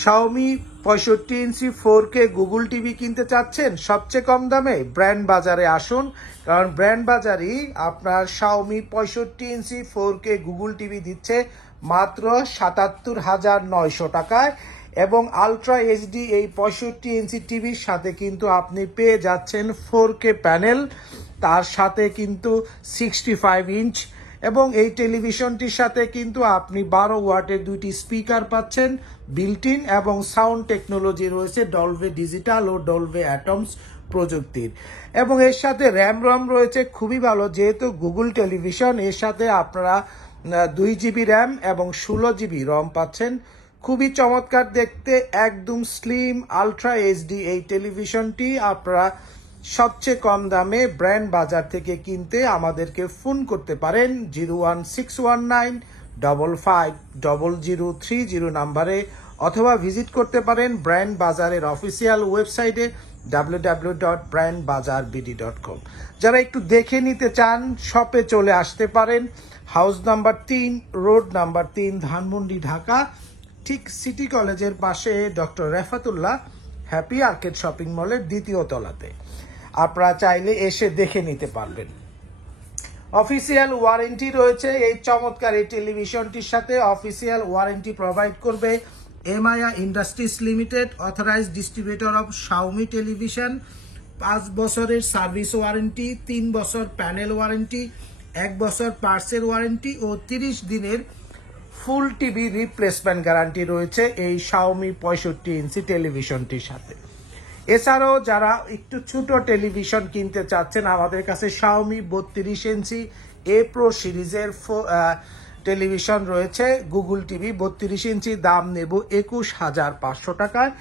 Xiaomi 65 ইঞ্চি 4K Google TV কিনতে চাচ্ছেন সবচেয়ে কম দামে? ব্র্যান্ড বাজারে আসুন, কারণ ব্র্যান্ড বাজারই আপনার শাওমি 65 ইঞ্চি 4K গুগল টিভি দিচ্ছে মাত্র ৭৭,৯০০ টাকায়। এবং আলট্রা এইচডি এই 65 ইঞ্চি টিভির সাথে কিন্তু আপনি পেয়ে যাচ্ছেন 4K প্যানেল, তার সাথে কিন্তু 65 ইঞ্চ, এবং এই টেলিভিশনটির সাথে কিন্তু আপনি 12 ওয়াটের দুইটি স্পিকার পাচ্ছেন বিল্ট ইন, এবং সাউন্ড টেকনোলজি রয়েছে ডলবে ডিজিটাল ও ডলবে অ্যাটমস প্রযুক্তির। এবং এর সাথে র্যাম রম রয়েছে খুবই ভালো, যেহেতু গুগল টেলিভিশন, এর সাথে আপনারা 2 GB র্যাম এবং 16 GB রম পাচ্ছেন। খুবই চমৎকার দেখতে, একদম স্লিম আলট্রা এইচডি এই টেলিভিশনটি আপনারা সবচেয়ে কম দামে ব্র্যান্ড বাজার থেকে কিনতে আমাদেরকে ফোন করতে পারেন 01619550030 নাম্বারে, অথবা ভিজিট করতে পারেন ব্র্যান্ড বাজারের অফিসিয়াল ওয়েবসাইটে www.brandbazarbd.com। যারা একটু দেখে নিতে চান শপে চলে আসতে পারেন, house number 3, road number 3, Dhanmondi, Dhaka, ঠিক সিটি কলেজের পাশে doctor Refatullah happy arcade shopping মলের 2য় তলাতে। আপনারা চাইলে এসে দেখে নিতে পারবেন। অফিসিয়াল ওয়ারেন্টি রয়েছে এই চমৎকার এই টেলিভিশনটির সাথে। অফিসিয়াল ওয়ারেন্টি প্রোভাইড করবে এমআইয়া industries limited, authorised distributor of Xiaomi television. 5 বছরের সার্ভিস ওয়ারেন্টি, 3 বছর প্যানেল ওয়ারেন্টি, 1 বছর পার্টসের ওয়ারেন্টি ও 30 দিনের ফুল টিভি রিপ্লেসমেন্ট গ্যারান্টি রয়েছে এই শাওমি 65 ইঞ্চি টেলিভিশনটির সাথে। এছাড়াও যারা একটু ছোট টেলিভিশন কিনতে চাচ্ছেন, আমাদের কাছে শাওমি 32 ইঞ্চি এ প্রো সিরিজের টেলিভিশন রয়েছে। গুগল টিভি 32 ইঞ্চি দাম নেব 21,500 টাকায়।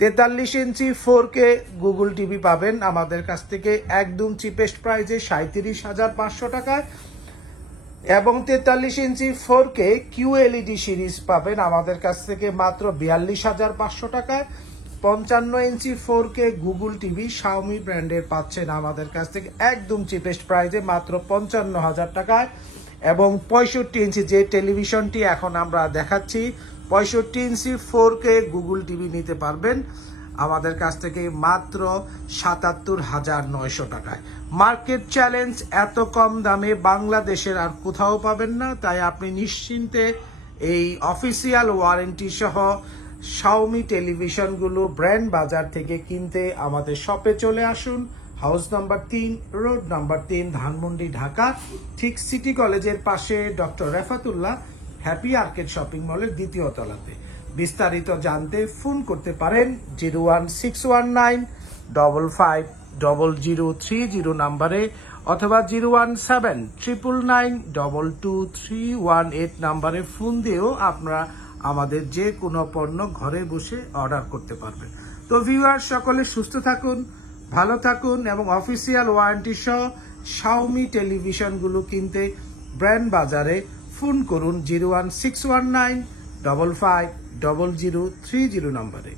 43 ইঞ্চি 4K গুগল টিভি পাবেন আমাদের কাছ থেকে একদম চিপেস্ট প্রাইজে 37,500 টাকায়, এবং 43 ইঞ্চি 4K QLED সিরিজ পাবেন আমাদের কাছ থেকে মাত্র 42,500 টাকায়। 55 ইঞ্চি 4K গুগল টিভি শাওমি ব্র্যান্ডের পাচ্ছেন আমাদের কাছ থেকে একদম চিপেস্ট প্রাইজে মাত্র 55,000 টাকায়। এবং 65 ইঞ্চি যে টেলিভিশনটি এখন আমরা দেখাচ্ছি, 65 ইঞ্চি 4K গুগল টিভি নিতে পারবেন আমাদের কাছ থেকে মাত্র 77,900 টাকায়। মার্কেট চ্যালেঞ্জ, এত কম দামে বাংলাদেশের আর কোথাও পাবেন না। তাই আপনি নিশ্চিন্তে এই অফিসিয়াল ওয়ারেন্টি সহ শাওমি টেলিভিশনগুলো ব্র্যান্ড বাজার থেকে কিনতে আমাদের শপে চলে আসুন। House number 3, road number 3, Dhanmondi, Dhaka, ঠিক সিটি কলেজের পাশে doctor Refatullah happy arcade shopping মলের 2য় তলাতে। বিস্তারিত জানতে ফোন করতে পারেন 01619550030 নাম্বারে, অথবা 01799222318 নাম্বারে ফোন দিয়েও আপনারা আমাদের যে কোনো পণ্য ঘরে বসে অর্ডার করতে পারবেন। তো ভিউয়ার, সকলে সুস্থ থাকুন, ভালো থাকুন, এবং অফিসিয়াল ওয়ারেন্টি সহ শাওমি টেলিভিশনগুলো কিনতে ব্র্যান্ড বাজারে ফোন করুন 01619550030 নাম্বারে।